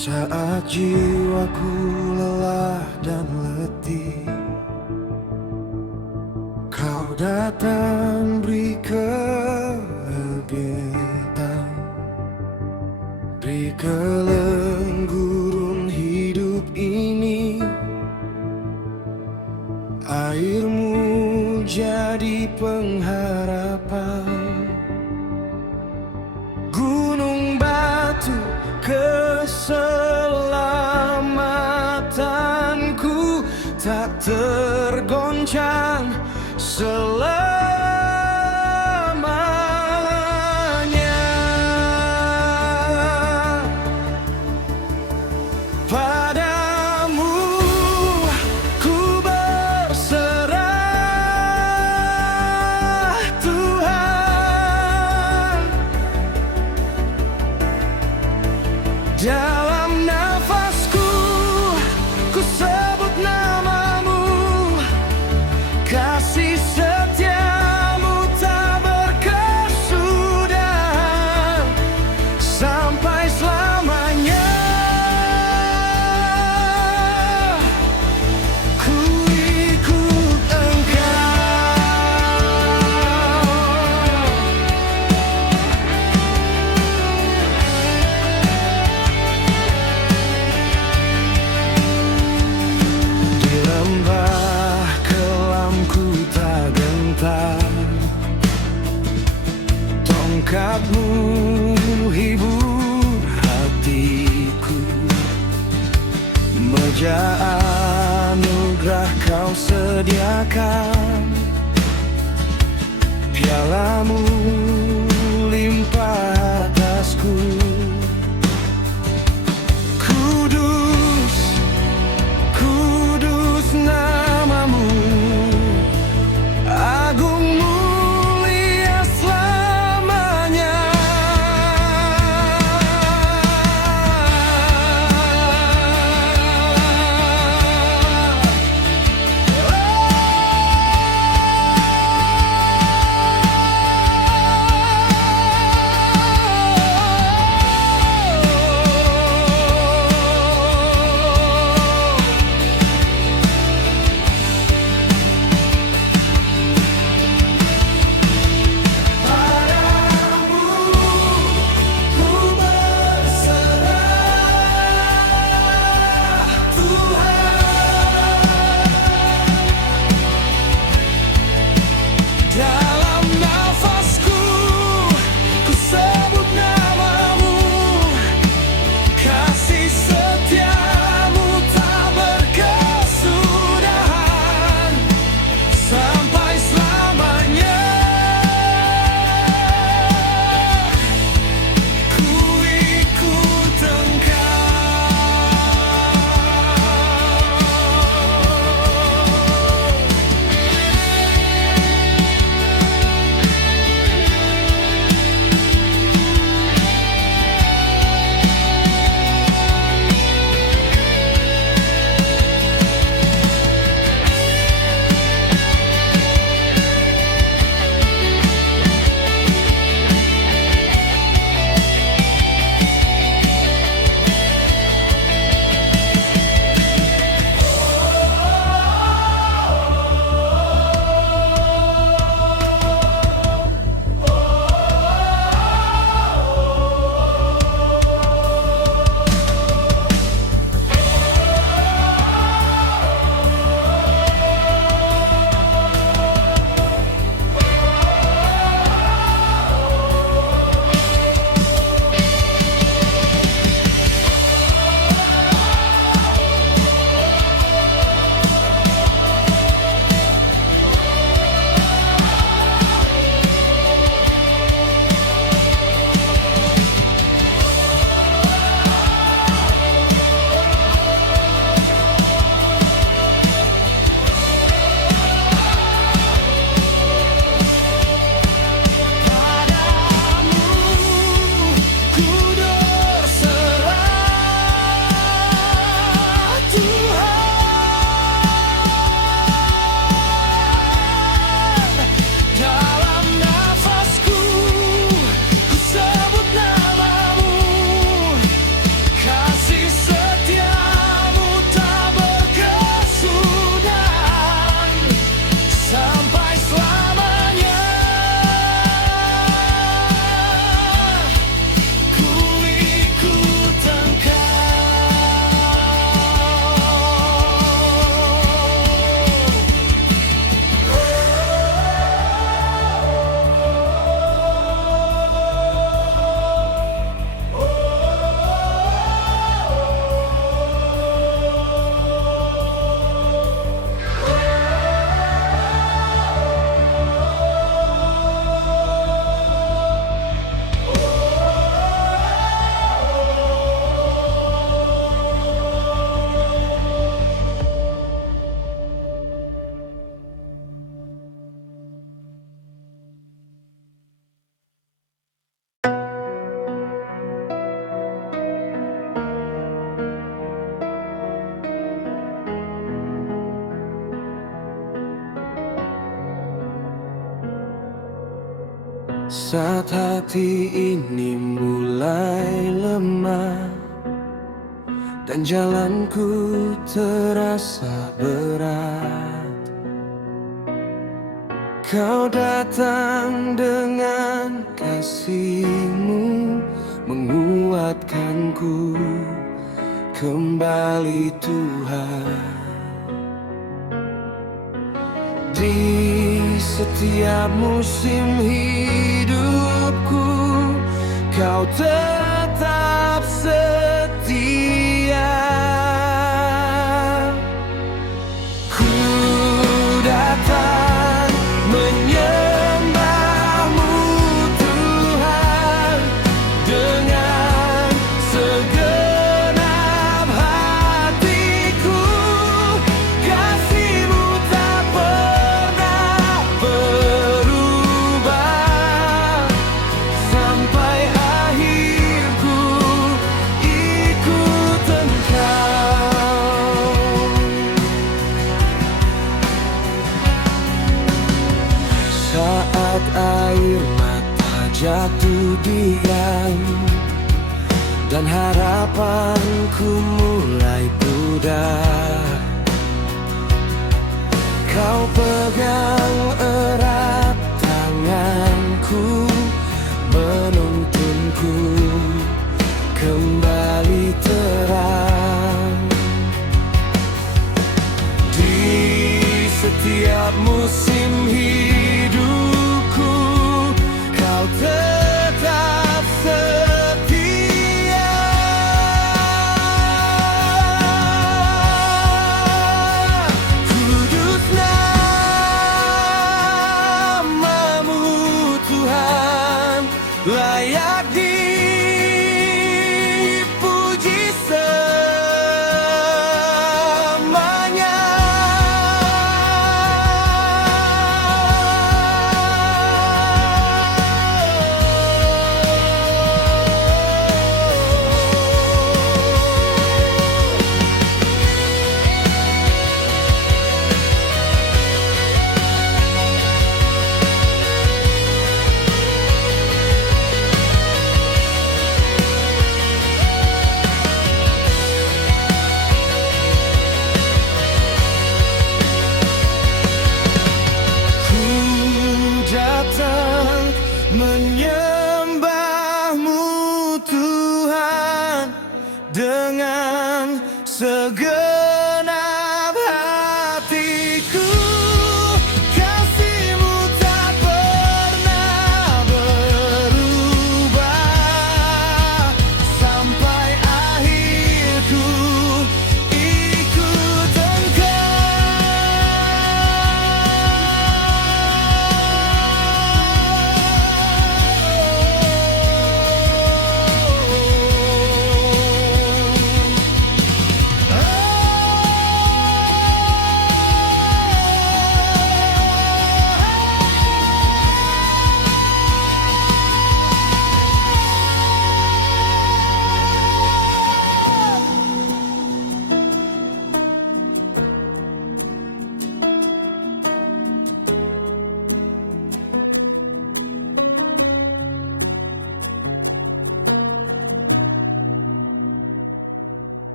Saat jiwaku lelah dan letih, Kau datang beri kelegetan, beri kelenggurun hidup ini. Airmu jadi pengharapan, gunung batu keselamatanku, tak tergoncang selamanya. Padamu ku berserah, Tuhan. Dalam nafasku ku sebut namamu, kasih setiamu tak berkesudahan sampai selamanya. Ku ikut Engkau. Di lembah kelamku tak gentar, tongkatmu hibur hatiku. Meja anugerah kau sediakan, pialamu limpah atasku. Kudus, kudus namamu, agung mulia selamanya. Saat hati ini mulai lemah dan jalanku terasa berat, Kau datang dengan kasih-Mu menguatkanku kembali Tuhan. Di setiap musim hidupku, Kau tetap setia. Ku datang menyembah-Mu Tuhan dengan segenap hatiku. Kasih-Mu tak pernah berubah sampai akhirku ikut Engkau. Saat air mata jatuh diam dan harapanku mulai pudar, Kau pegang erat tanganku, menuntunku kembali terang. Di setiap musim hidupku, Kau tetap setia. Kudus nama-Mu Tuhan, layak dipuji selamanya. Ku datang menyembah-Mu Tuhan dengan segenap hatiku. Kasih-Mu tak pernah berubah sampai akhirku ikut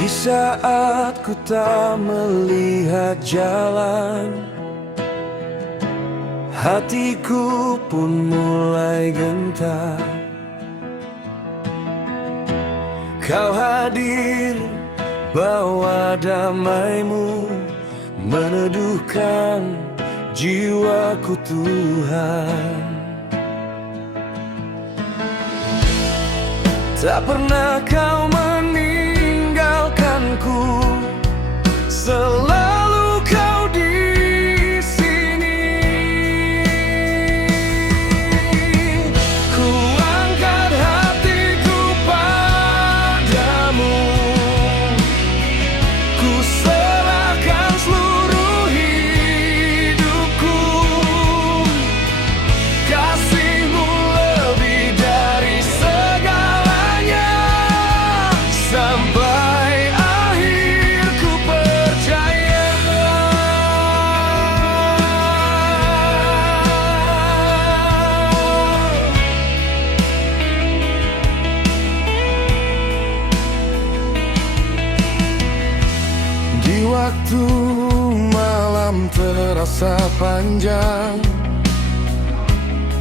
Di saat ku tak melihat jalan, hatiku pun mulai gentar. Kau hadir, bawa damai-Mu, meneduhkan jiwaku Tuhan. Tak pernah Kau meninggalkanku, selalu Kau di sini. Ku angkat hatiku padamu,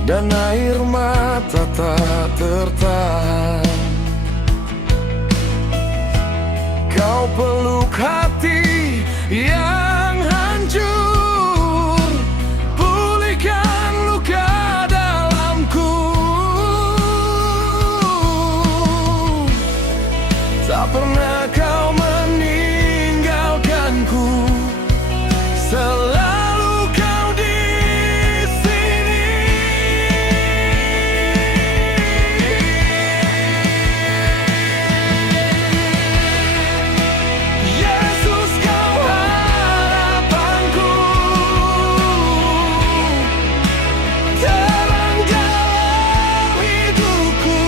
dan air mata tak tertahan. Kau peluk hati yang hancur, pulihkan luka dalamku. Tak pernah kau meninggalkanku, selalu kau di sini. Yesus, kau harapanku, terang dalam hidupku.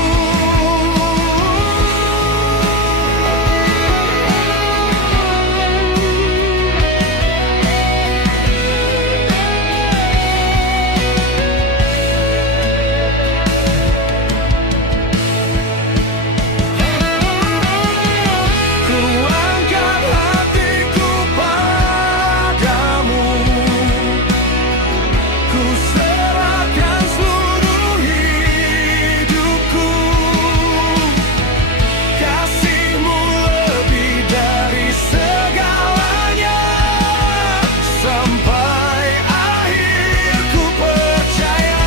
Ku angkat hatiku padamu, ku serahkan seluruh hidupku. Kasih-Mu lebih dari segalanya, sampai akhir ku percaya.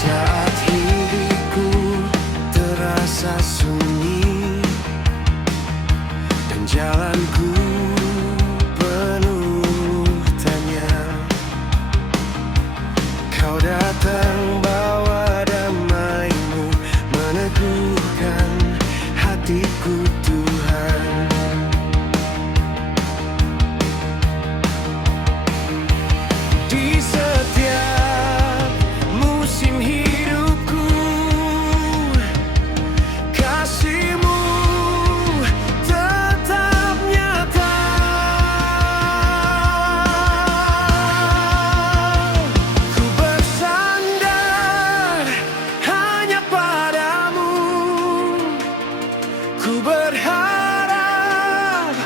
Saat hidupku terasa sunyi dan jalanku penuh tanya, Kau datang bawa damai-Mu, meneguhkan hatiku Tuhan. Di setiap musim hidupku, kasih-Mu tetap nyata. Ku bersandar hanya padamu, ku berharap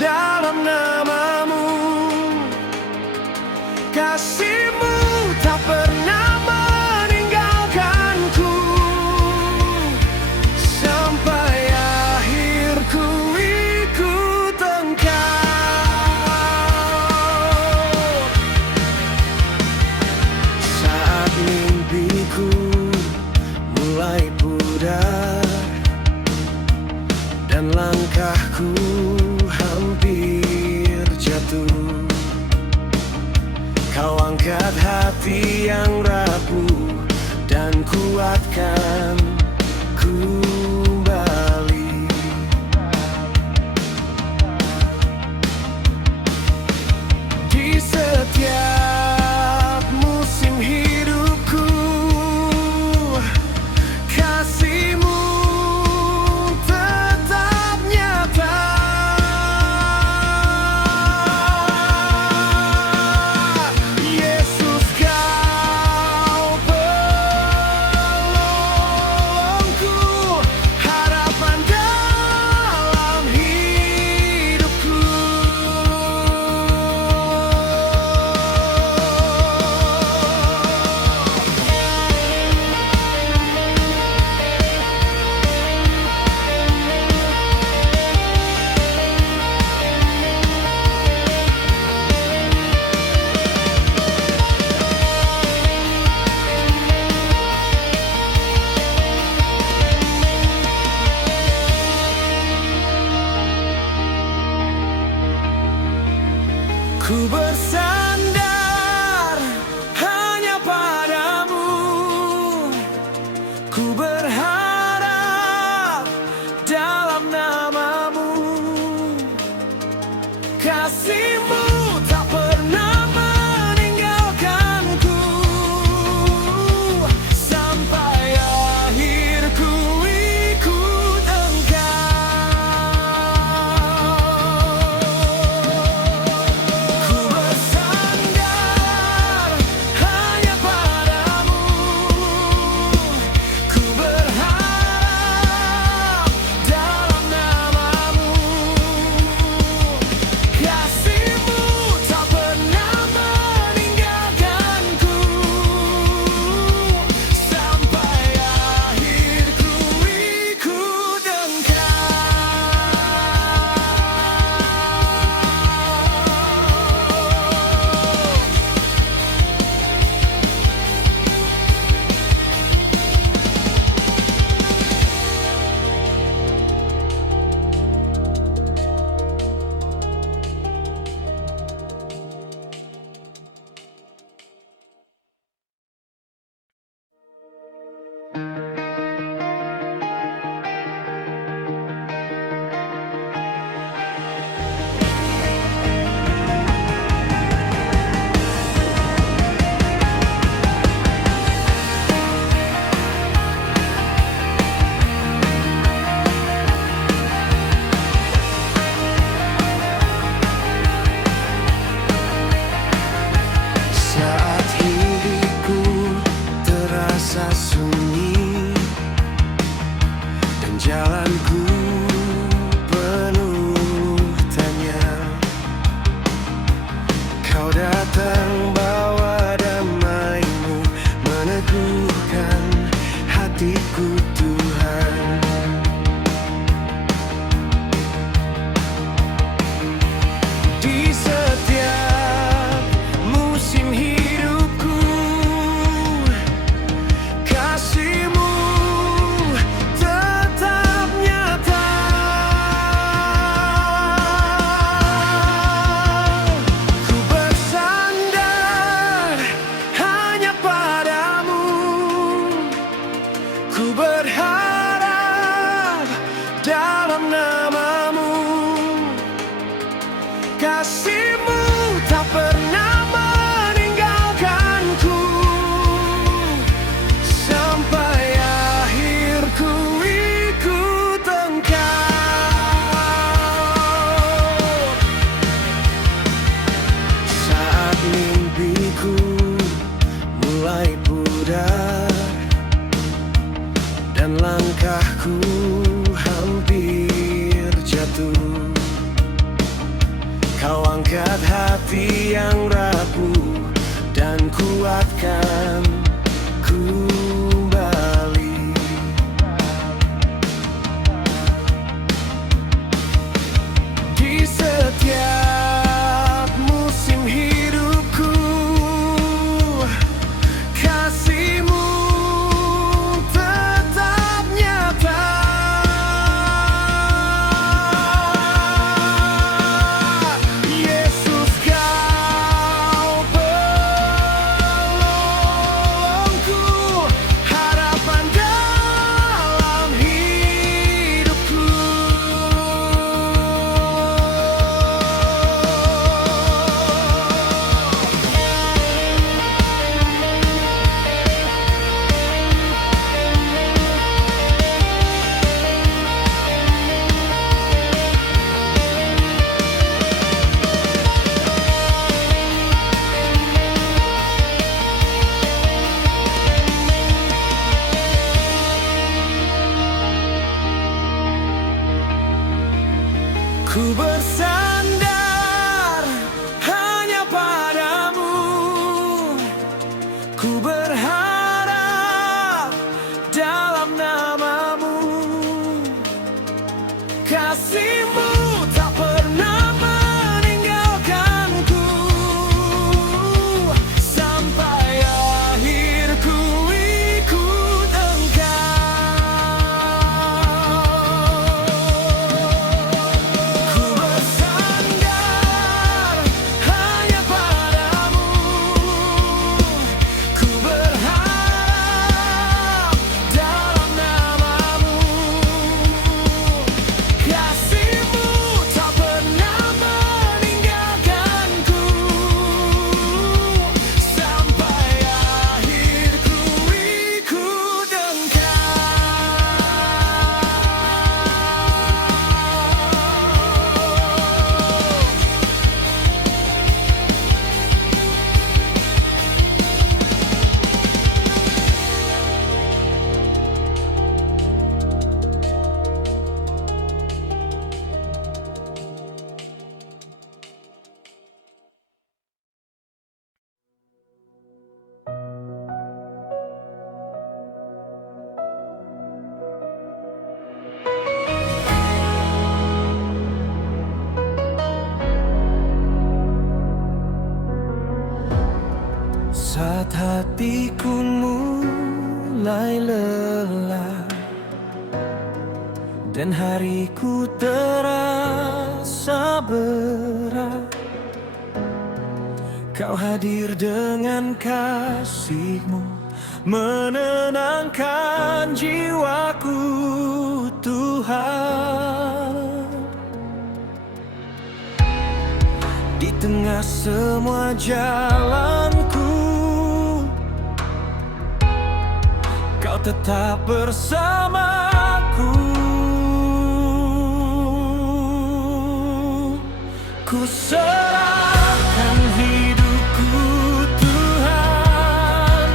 dalam nama-Mu. Kasih-Mu tak pernah meninggalkanku, sampai akhir ku ikut Engkau. Saat mimpiku mulai pudar dan langkahku hampir jatuh, Kau angkat hati yang rapuh dan kuatkan kembali. Di setiap musim hidupku, kasih-Mu tetap nyata. Yesus, Kau peluk Ku berharap dalam namamu, kasih-Mu tak pernah meninggalkanku. Sampai akhir ku ikut Engkau. Ku bersandar hanya padamu. Ku berharap dalam namamu, kasih-Mu tak pernah meninggalkanku. Sampai akhir ku ikut saat hidupku terasa sunyi dan jalanku penuh tanya. Kau datang bawa damai-Mu, meneguhkan hatiku Tuhan. Di setiap musim hidupku, kasih-Mu tetap nyata. Ku bersandar hanya padamu. Ku berharap dalam namamu, kasih-Mu tak pernah meninggalkanku. Sampai akhir ku ikut Engkau. Saat mimpiku mulai pudar dan langkahku hampir jatuh, Kau angkat hati yang rapuh dan kuatkan kembali. Di setiap musim hidupku, kasih-Mu tetap nyata. Yesus, Kau penolongku, harapan dalam hidupku. Ku bersandar hanya padamu. Ku berharap dalam namamu, kasih-Mu tak pernah meninggalkanku. Sampai akhir ku ikut Engkau. Ku bersandar mulai lelah dan hariku terasa berat, Kau hadir dengan kasih-Mu, menenangkan jiwaku, Tuhan. Di tengah semua jalanku, Kau tetap bersamaku. Ku serahkan hidupku, Tuhan.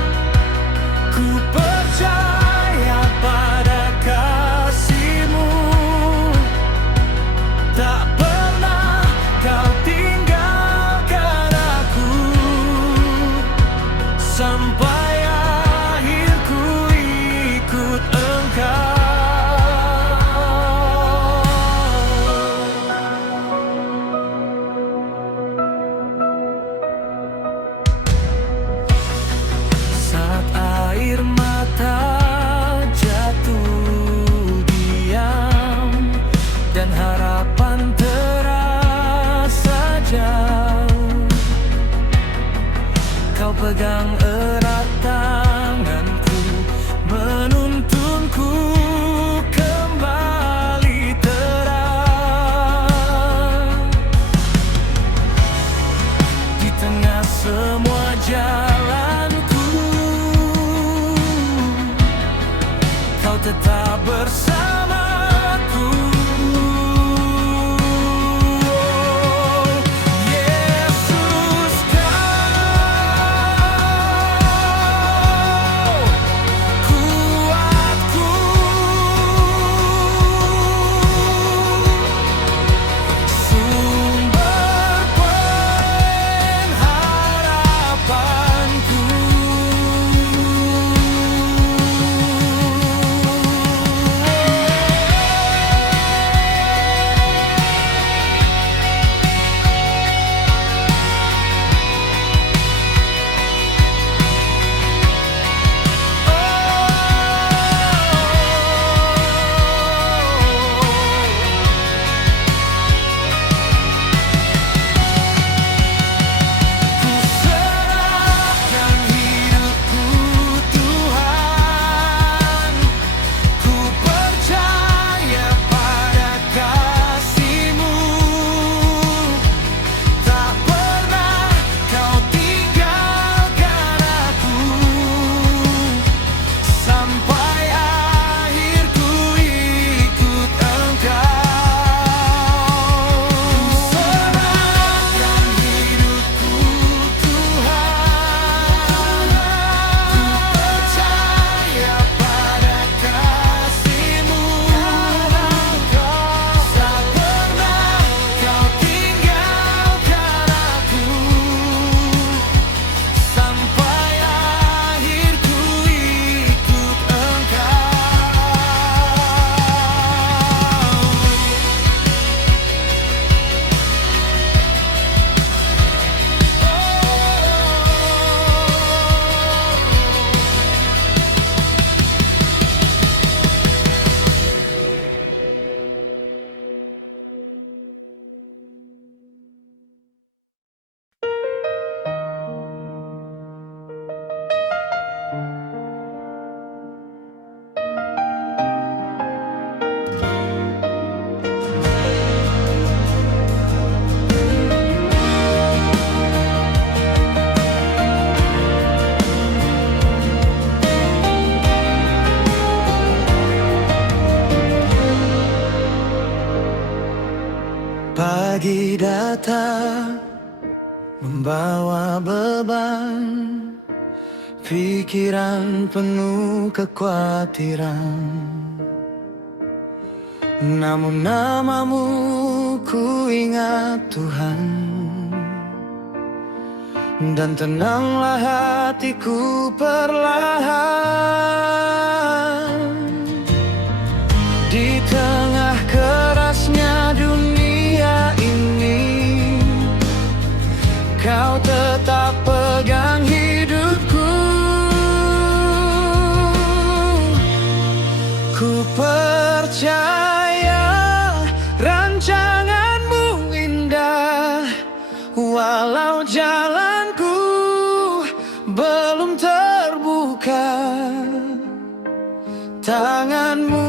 Ku percaya pada kasih-Mu, tak pernah Kau tinggalkan aku. Sampai akhir ku ikut Engkau. Saat air mata jatuh diam dan harapan terasa jauh, Kau pegang erat tanganku, menuntunku kembali terang. Di tengah semua jalanku, Kau tetap bersamaku. Yesus, Kau kuatku, sumber pengharapanku. Ku serahkan hidupku, Tuhan. Ku percaya pada kasih-Mu, tak pernah Kau tinggalkan aku. Sampai akhir ku ikut Engkau. Ku serahkan hidupku, Tuhan. Ku percaya pada kasih-Mu, tak pernah Kau tinggalkan aku. Sampai akhir ku ikut Pagi datang membawa beban, pikiran penuh kekhawatiran. Namun nama-Mu ku ingat, Tuhan, dan tenanglah hatiku perlahan. Di tengah kerasnya dunia ini, Kau tetap pegang hidupku. Tanganmu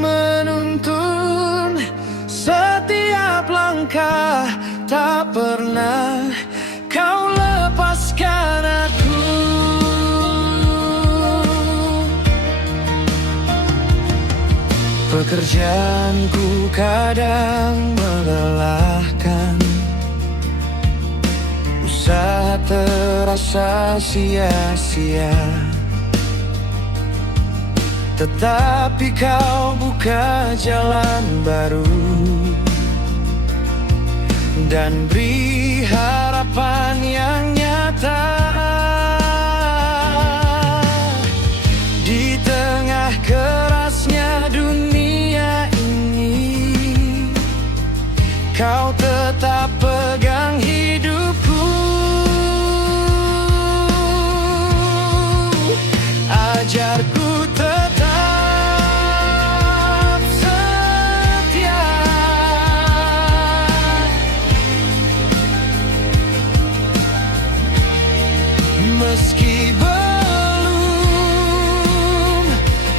menuntun setiap langkah, tak pernah kau lepaskan aku. Pekerjaanku kadang melelahkan, usaha terasa sia-sia, tetapi kau buka jalan baru dan beri harapan yang nyata. Di tengah kerasnya dunia ini, kau tetap pegang hidupku. Ajarku tetap setia, meski belum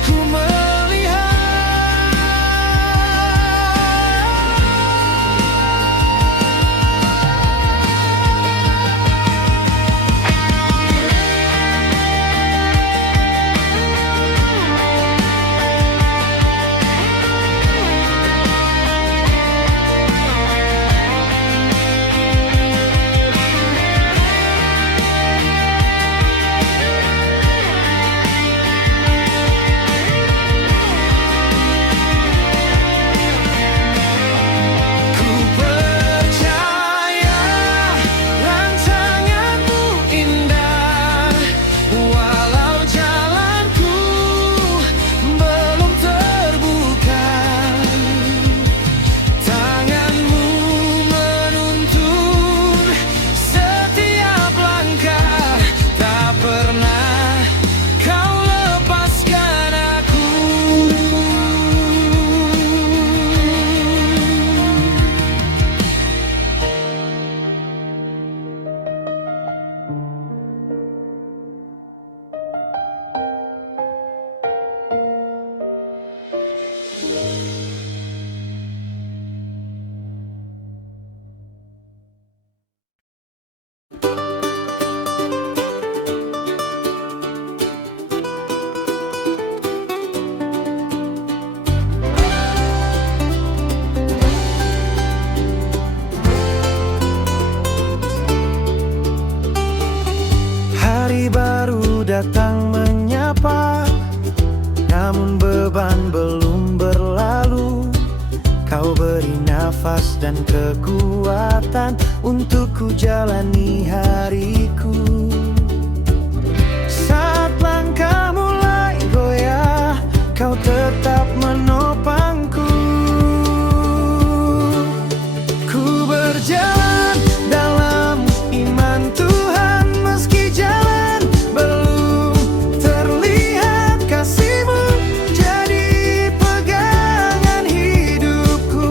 ku melihat hari baru datang menyapa, namun beban belum berlalu. Kau beri nafas dan kekuatan untuk ku jalani hariku. Saat langkah mulai goyah, kau tetap menopangku. Ku berjalan dalam iman Tuhan, meski jalan belum terlihat, kasih-Mu jadi pegangan hidupku.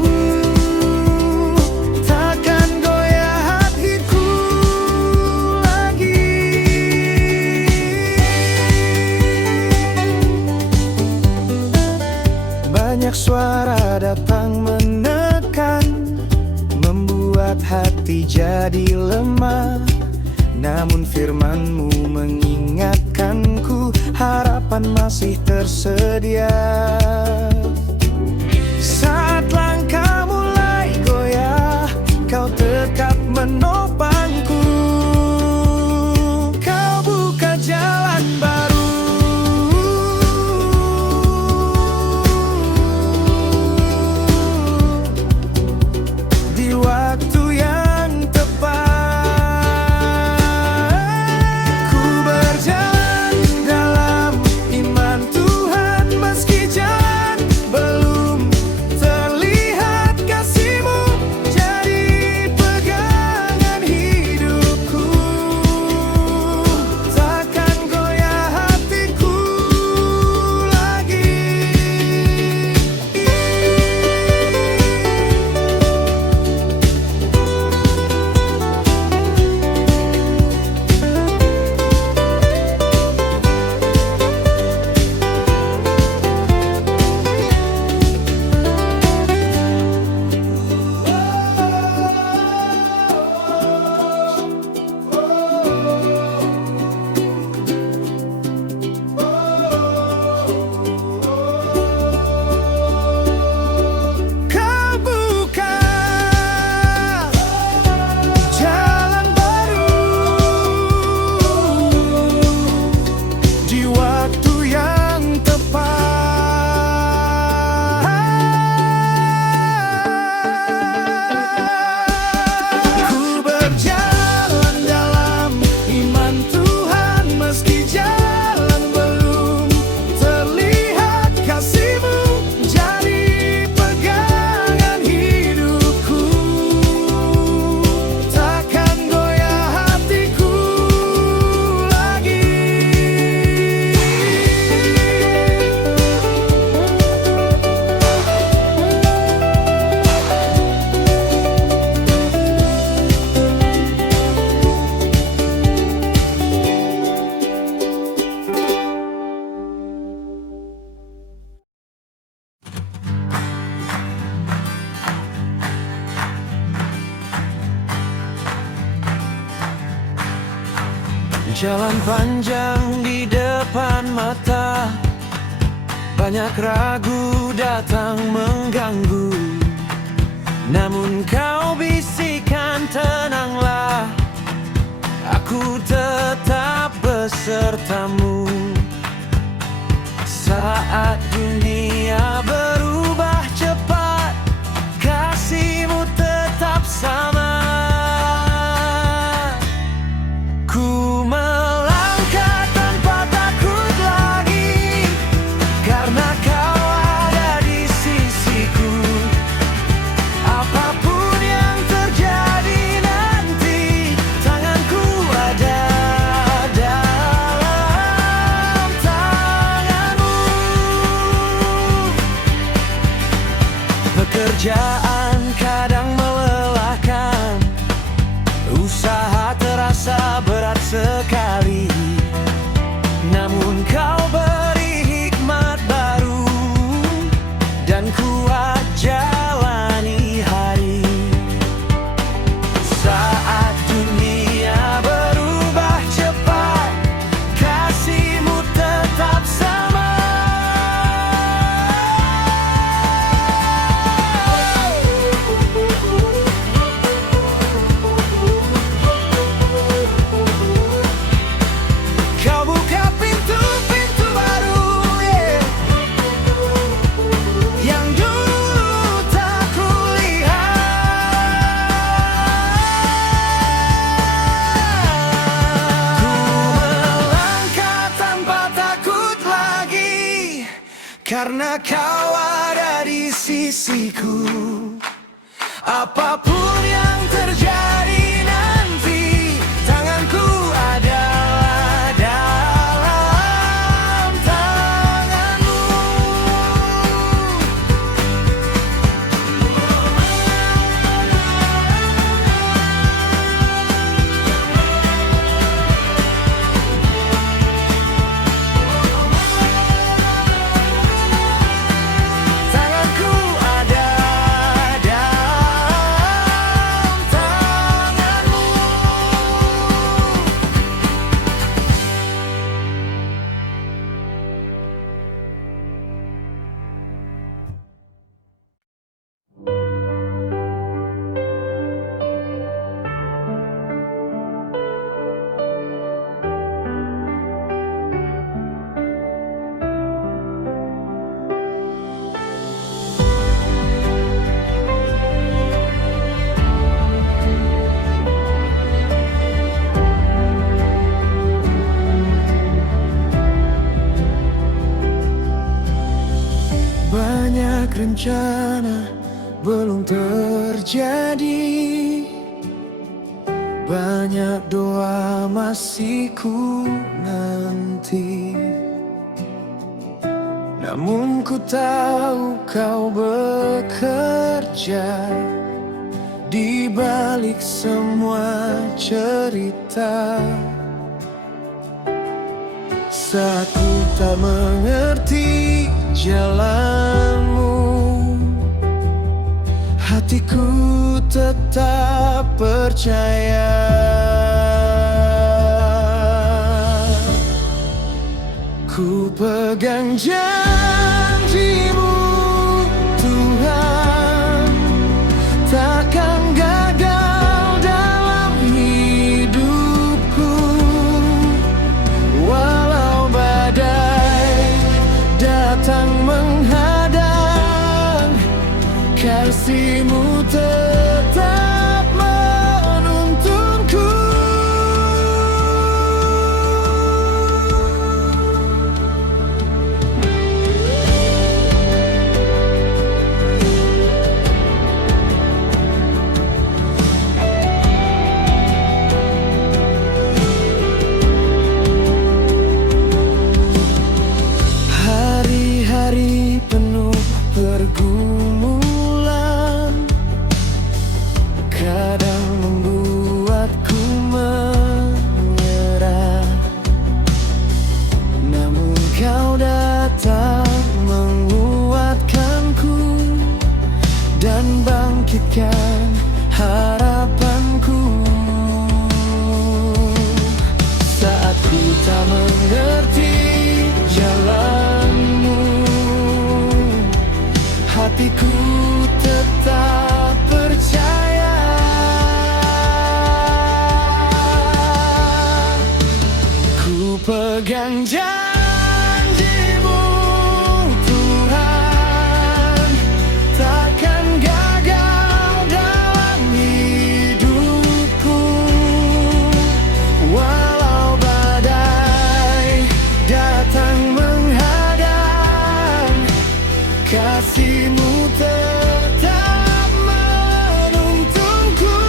Takkan goyah hatiku lagi. Banyak suara datang menekan, membuat hati jadi lemah. Namun firman-Mu mengingatkanku, harapan masih tersedia. Saat langkah mulai goyah, kau tetap menopangku. Kau buka jalan baru di waktu yang tepat. Ku berjalan dalam iman Tuhan, meski jalan Jalan panjang di depan mata, banyak ragu datang mengganggu. Namun kau bisikan tenanglah, aku tetap besertamu. Saat dunia berubah cepat, kasihmu tetap sama. Ku melangkah tanpa takut lagi, karena kau ada di sisiku. Apapun yang terjadi nanti, tanganku ada dalam tanganmu. Pekerjaan kadang melelahkan, usaha terasa berat sekali. Namun kau beri hikmat baru, dan kuat jalani hari. Saat dunia berubah cepat, kasihmu tetap sama. Kau buka pintu-pintu baru, yang dulu tak kulihat. Ku melangkah tanpa takut lagi, karena kau ada di sisiku. Apapun yang terjadi nanti, tanganku adalah dalam tanganmu. Tanganku ada dalam tanganmu. Banyak rencana belum terjadi, banyak doa masih ku nanti. Namun ku tahu kau bekerja di balik semua cerita. Saat ku tak mengerti jalanmu, hatiku tetap percaya. Ku pegang janjimu, Tuhan, takkan gagal dalam hidupku. Walau badai datang menghadang, kasihmu tetap menuntunku. Hari-hari penuh pergumulan, kadang membuatku menyerah. Namun kau datang menguatkanku dan bangkitkan harapanku. Saat tapi ku tetap percaya. Ku pegang janji-Mu Tuhan, takkan gagal dalam hidupku. Walau badai datang menghadang, kasih-Mu tetap menuntunku.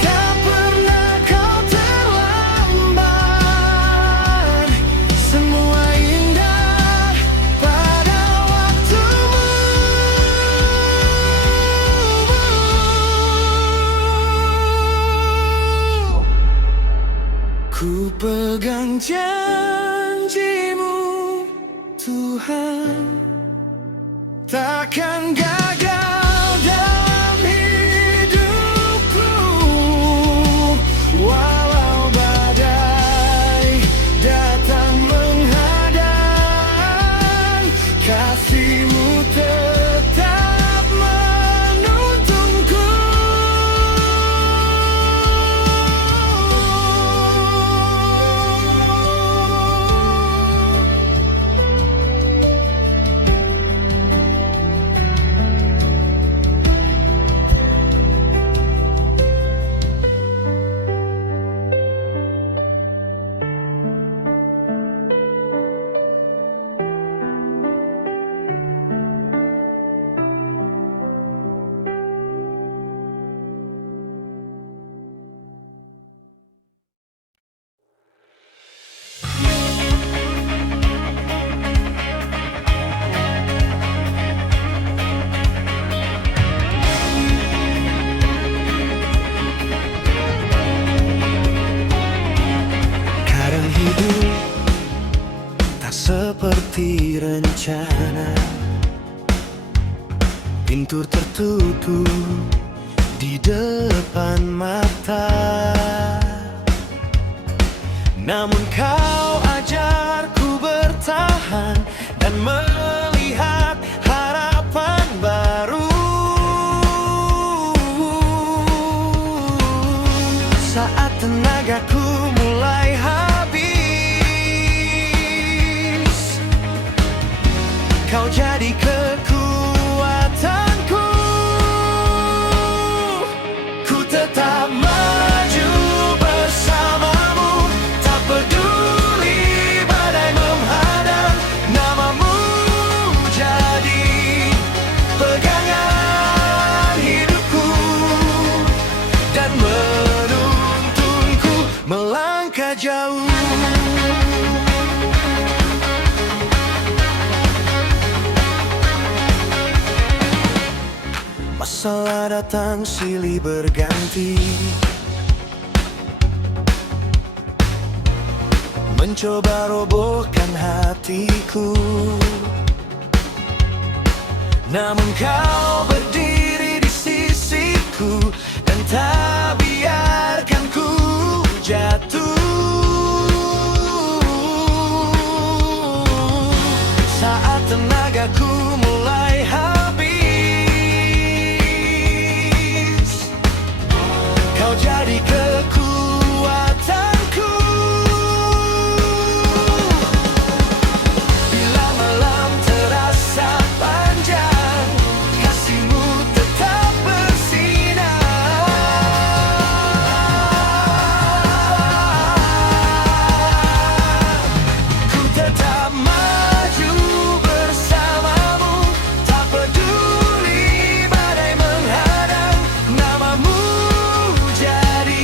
Tak pernah Kau terlambat, semua indah pada waktu-Mu. Ku pegang janji-Mu Tuhan, takkan gagal dalam hidupku. Walau badai datang menghadang, kasih-Mu tetap menuntunku. Kadang hidup tak seperti rencana, pintu tertutup di depan mata. Namun Kau ajarku bertahan dan melihat harapan baru. Saat tenagaku mulai habis, Kau jadi kekuatanku. Ku tetap maju bersama-Mu, tak peduli badai menghadang. Nama-Mu jadi pegangan hidupku dan menuntunku melangkah jauh. Masalah datang silih berganti, mencoba robohkan hatiku. Namun Kau berdiri di sisiku dan tak biarkan ku jatuh. Saat tenagaku mulai habis, Kau jadi kekuatanku. Bila malam terasa panjang, kasih-Mu tetap bersinar. Ku tetap maju bersama-Mu, tak peduli badai menghadang. Nama-Mu jadi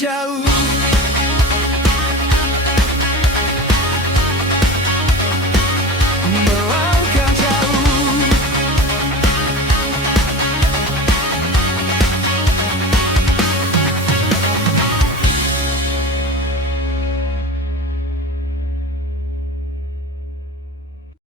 jauh.